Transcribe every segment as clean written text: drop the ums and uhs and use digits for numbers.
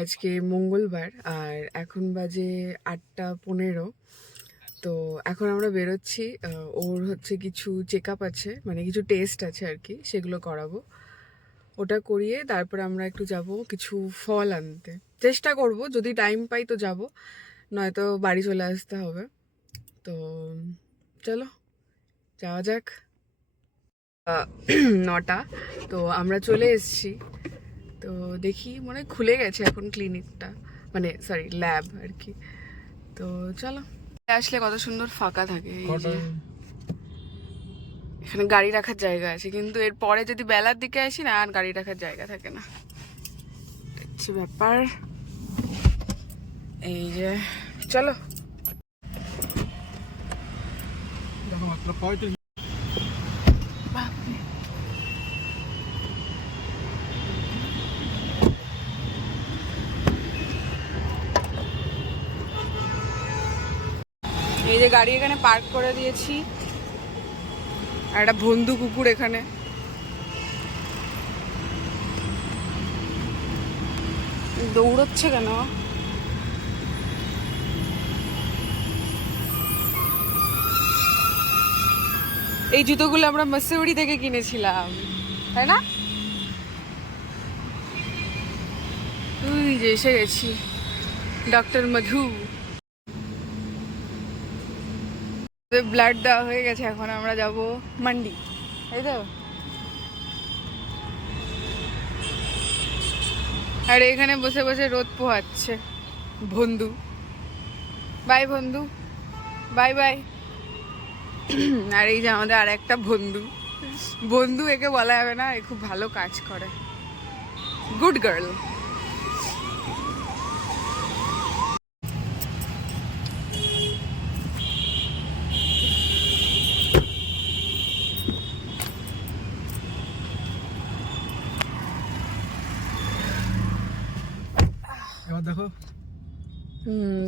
আজকে মঙ্গলবার আর এখন বাজে 8:15। তো এখন আমরা বেরোচ্ছি। ওর হচ্ছে কিছু চেক আপ আছে, মানে কিছু টেস্ট আছে আর কি, সেগুলো করাবো। ওটা করিয়ে তারপরে আমরা একটু যাব কিছু ফল আনতে। চেষ্টা করব, যদি টাইম পাই তো যাব, নয়তো বাড়ি চলে আসতে হবে। তো চলো যাওয়া যাক। 9টা। তো আমরা চলে এসেছি। তো দেখি মনে হয় খুলে গেছে এখন ক্লিনিকটা, মানে সরি ল্যাব আর কি। তো চলো। আসলে কত সুন্দর ফাঁকা থাকে, এই যে এখানে গাড়ি রাখার জায়গা আছে, কিন্তু এর পরে যদি বেলার দিকে আসি না, আর গাড়ি রাখার জায়গা থাকে না, হচ্ছে ব্যাপার। এই যে চলো। এই যে গাড়ি এখানে পার্ক করে দিয়েছি, আর একটা বন্ধু কুকুর এখানে। দৌড়চ্ছে কেন? এই জুতোগুলো আমরা মসুরি থেকে কিনেছিলাম, তাই না? তুই যে এসে গেছি, ডক্টর মধু। ব্লাড দেওয়া হয়ে গেছে, এখন আমরা যাব মান্ডি, তাই তো? আর এখানে বসে বসে রোদ পোহাচ্ছে বন্ধু। বাই বন্ধু, বাই বাই। আর এই যে আমাদের আর একটা বন্ধু, বন্ধু একে বলা যাবে না, এ খুব ভালো কাজ করে, গুড গার্ল। এবার দেখো,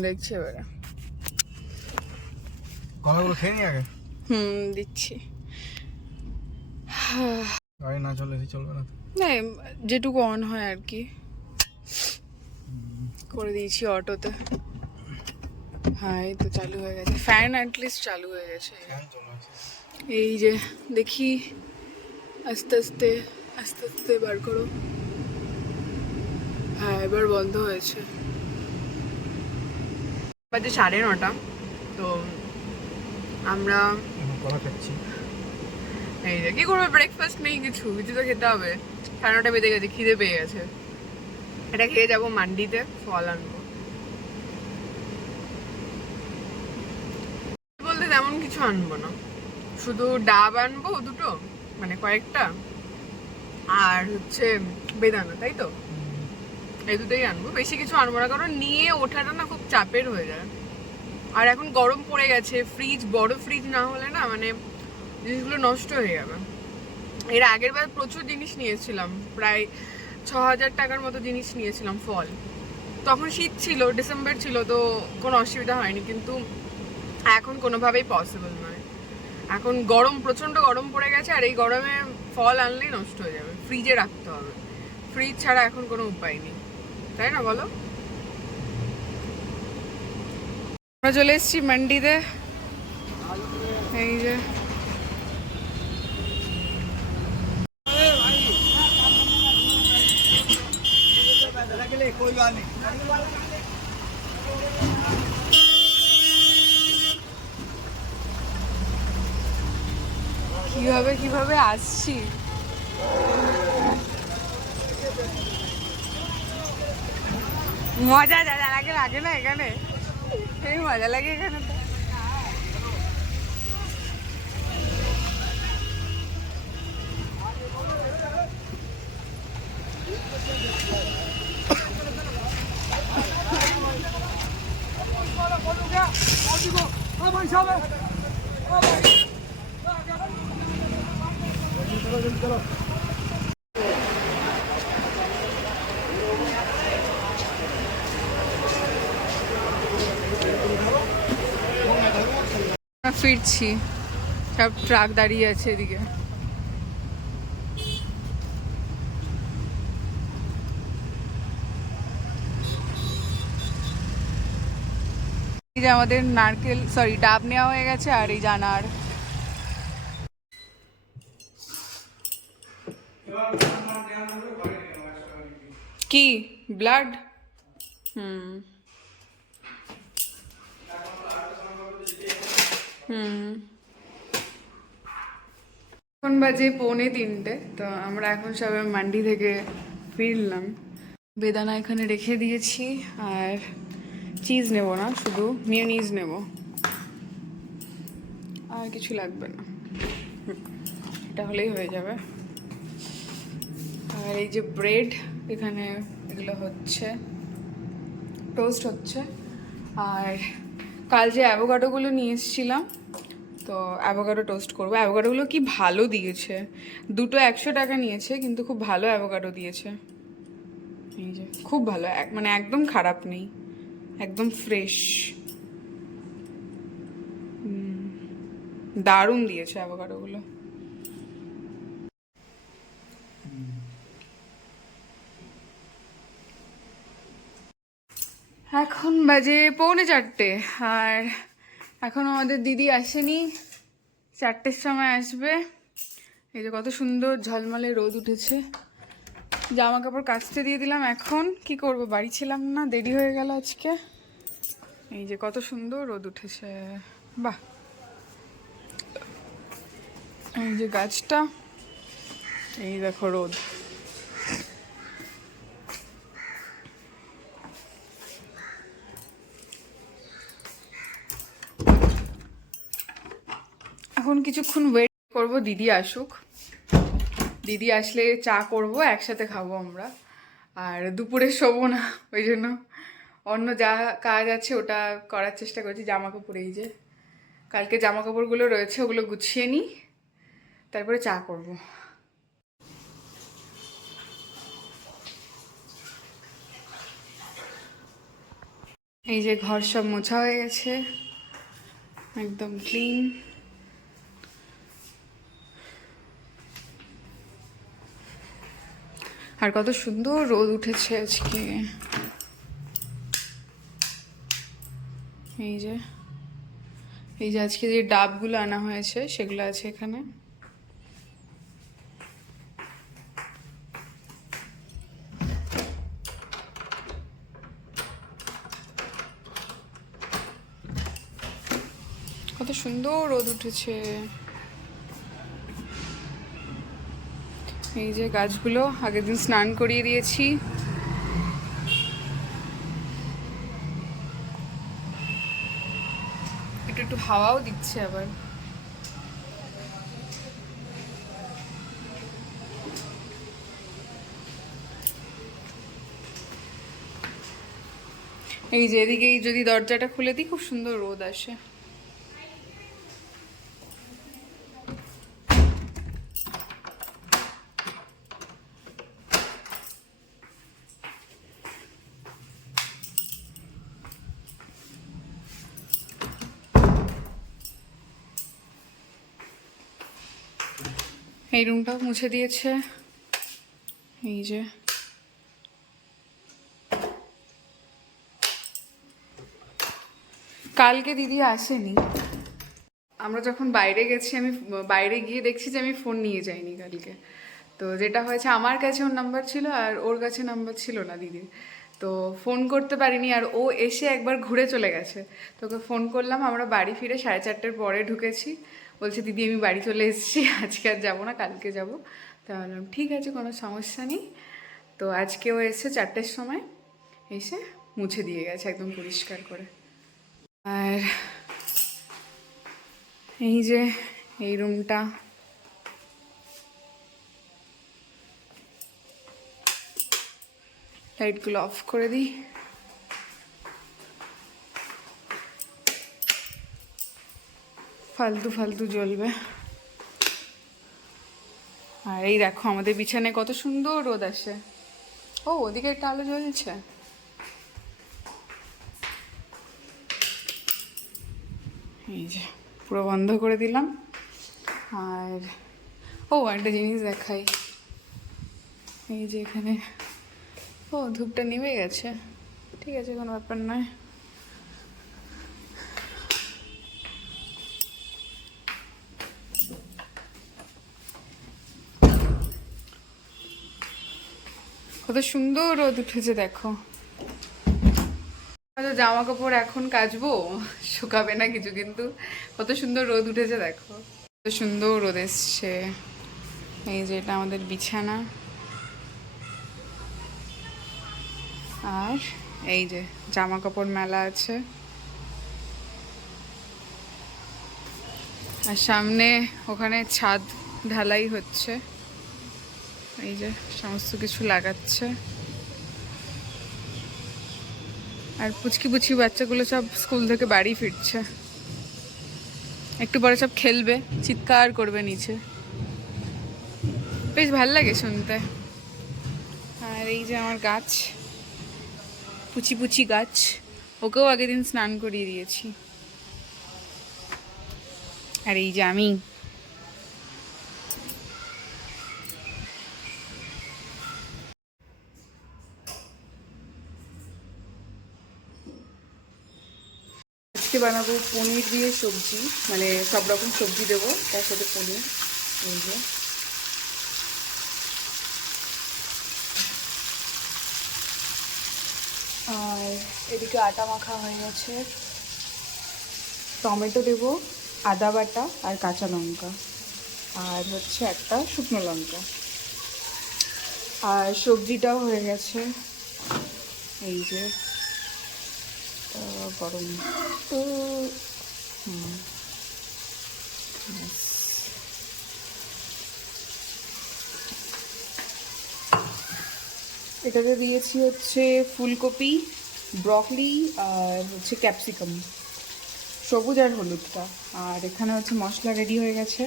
দেখছি এবারে। কলাগুলো খেয়ে নি আগে। দিচ্ছি। গাড়ি না চলে চলবে না। না, যেটুকু অন হয় আর কি করে দিয়েছি অটোতে। হ্যাঁ, এই তো চালু হয়ে গেছে, ফ্যান অ্যাটলিস্ট চালু হয়ে গেছে। এই যে দেখি, আস্তে আস্তে আস্তে আস্তে বার করো। হ্যাঁ, এবার বন্ধ হয়েছে। বাজে 9:30। তো আমরা কলা খাচ্ছি। এই যে কি করবো, ব্রেকফাস্ট নেই, কিছু কিছু তো খেতে হবে। 9:30 বেজে গেছে, খিদে পেয়ে গেছে। এটা খেয়ে যাবো মান্ডিতে, ফল আনবো। বলতে তেমন কিছু আনবো না, শুধু ডাব আনবো দুটো, মানে কয়েকটা, আর হচ্ছে বেদানা, তাই তো? এই দুটোই আনবো, বেশি কিছু আনবো না, কারণ নিয়ে ওঠাটা না খুব চাপের হয়ে যায়। আর এখন গরম পড়ে গেছে, ফ্রিজ, বড় ফ্রিজ না হলে না মানে জিনিসগুলো নষ্ট হয়ে যাবে। এর আগের বার প্রচুর জিনিস নিয়েছিলাম, প্রায় 6,000 টাকার মতো জিনিস নিয়েছিলাম ফল। তখন শীত ছিল, ডিসেম্বর ছিল, তো কোনো অসুবিধা হয়নি, কিন্তু এখন কোনোভাবেই পসিবল নয়। এখন গরম, প্রচণ্ড গরম পড়ে গেছে, আর এই গরমে ফল আনলেই নষ্ট হয়ে যাবে, ফ্রিজে রাখতে হবে। ফ্রিজ ছাড়া এখন কোনো উপায় নেই, তাই না বলো? আমরা চলে এসেছি মান্ডিতে। এই যে কিভাবে কিভাবে আসছি, মজা যা লাগে লাগে না এখানে, সেই মজা লাগে এখানে। তো ফিরছি, সব ট্রাক দাঁড়িয়ে আছে এদিকে। এই যে আমাদের নারকেল ডাব নেওয়া হয়ে গেছে, আর এই জানার কি ব্লাড। হুম হুম। এখন বাজে 2:45, তো আমরা এখন সবাই মান্ডি থেকে ফিরলাম। বেদানা এখানে রেখে দিয়েছি, আর চিজ নেব না, শুধু মিয়োনিজ নেব, আর কিছু লাগবে না, এটা হলেই হয়ে যাবে। আর এই যে ব্রেড এখানে এগুলো হচ্ছে, টোস্ট হচ্ছে। আর কাল যে অ্যাভোকাডোগুলো নিয়ে এসেছিলাম, তো অ্যাভোকাডো টোস্ট করবো। অ্যাভোকাডোগুলো কি ভালো দিয়েছে, দুটো 100 টাকা নিয়েছে, কিন্তু খুব ভালো অ্যাভোকাডো দিয়েছে। এই যে খুব ভালো, মানে একদম খারাপ নেই, একদম ফ্রেশ, দারুণ দিয়েছে অ্যাভোকাডোগুলো। এখন বাজে 3:45, আর এখন আমাদের দিদি আসেনি, 4টের সময় আসবে। এই যে কত সুন্দর ঝলমলে রোদ উঠেছে, জামা কাপড় কাচতে দিয়ে দিলাম। এখন কি করব, বাড়ি ছিলাম না, দেরি হয়ে গেল আজকে। এই যে কত সুন্দর রোদ উঠেছে, বাহ। এই যে গাছটা, এই দেখো রোদ। এখন কিছুক্ষণ ওয়েট করব, দিদি আসুক। দিদি আসলে চা করব, একসাথে খাবো আমরা। আর দুপুরে শোবো না, ওই জন্য অন্য যা কাজ আছে ওটা করার চেষ্টা করছি। জামা কাপড়, এই যে কালকে জামা কাপড়গুলো রয়েছে, ওগুলো গুছিয়ে নিই, তারপরে চা করব। এই যে ঘর সব মোছা হয়ে গেছে, একদম ক্লিন। আর কত সুন্দর রোদ উঠেছে আজকে। এই যে আজকে যে ডাবগুলো আনা হয়েছে সেগুলো আছে এখানে। কত সুন্দর রোদ উঠেছে। এই যে গাছগুলো আগের দিন স্নান করিয়ে দিয়েছি। একটু একটু হাওয়াও দিচ্ছে আবার। এই যে এদিকেই যদি দরজাটা খুলে দিই, খুব সুন্দর রোদ আসে। এই রুমটাও মুছে দিয়েছে। এই যে কালকে দিদি আসেনি, আমরা যখন বাইরে গেছি, আমি বাইরে গিয়ে দেখছি যে আমি ফোন নিয়ে যাইনি কালকে। তো যেটা হয়েছে, আমার কাছে ওর নাম্বার ছিল আর ওর কাছে নাম্বার ছিল না দিদির, তো ফোন করতে পারিনি। আর ও এসে একবার ঘুরে চলে গেছে, তোকে ফোন করলাম, আমরা বাড়ি ফিরে 4:30 পরে ঢুকেছি। বলছে দিদি আমি বাড়ি চলে এসেছি, আজকে আর যাবো না, কালকে যাবো। তা বললাম ঠিক আছে, কোনো সমস্যা নেই। তো আজকেও এসে 4টের সময় এসে মুছে দিয়ে গেছে একদম পরিষ্কার করে। আর এই যে এই রুমটা, লাইটগুলো অফ করে দিই। ফালতু ফালতু জ্বলবে। আর এই দেখো আমাদের বিছানায় কত সুন্দর রোদ আসে। ও ওদিকে একটা আলো জ্বলছে। এই যে পুরো বন্ধ করে দিলাম। আর একটা জিনিস দেখাই, এই যে এখানে ধূপটা নিভে গেছে, ঠিক আছে কোনো ব্যাপার নয়। কত সুন্দর রোদ উঠেছে দেখো। হয়তো জামা কাপড় এখন কাচবো, শুকাবে না কিছু, কিন্তু কত সুন্দর রোদ উঠেছে দেখো, কত সুন্দর রোদ এসছে। এই যে এটা আমাদের বিছানা, আর এই যে জামা কাপড় মেলা আছে, আর সামনে ওখানে ছাদ ঢালাই হচ্ছে, এই যে সমস্ত কিছু লাগাচ্ছে। আর পুচকি পুচকি বাচ্চাগুলো সব স্কুল থেকে বাড়ি ফিরছে, একটু পরে সব খেলবে, চিৎকার করবে নিচে, বেশ ভাল লাগে শুনতে। আর এই যে আমার গাছ, পুচি পুচি গাছ, ওকেও আগের দিন স্নান করিয়ে দিয়েছি। আর এই যে আমি, আজকে বানাবো পনির দিয়ে সবজি, মানে সব রকম সবজি দেবো তার সাথে পনির। এই যে আর এদিকে আটা মাখা হয়ে গেছে, টমেটো দেবো, আদা বাটা আর কাঁচা লঙ্কা, আর হচ্ছে একটা শুকনো লঙ্কা, আর সবজিটাও হয়ে গেছে। এই যে গরম তো, এটাতে দিয়েছি হচ্ছে ফুলকপি, ব্রকলি আর হচ্ছে ক্যাপসিকাম, সবুজ আর হলুদটা। আর এখানে হচ্ছে মশলা রেডি হয়ে গেছে,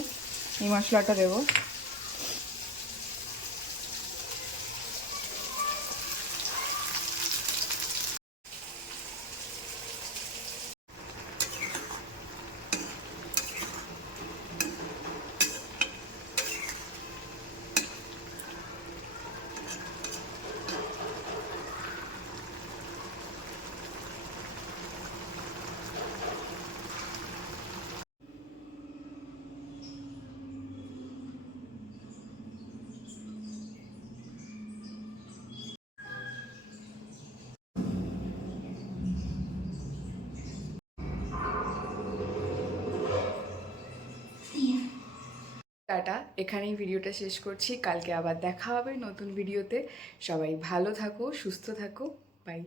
এই মশলাটা দেবো। টাটা, এখানেই ভিডিওটা শেষ করছি, কালকে আবার দেখা হবে নতুন ভিডিওতে। সবাই ভালো থাকো, সুস্থ থাকো, বাই।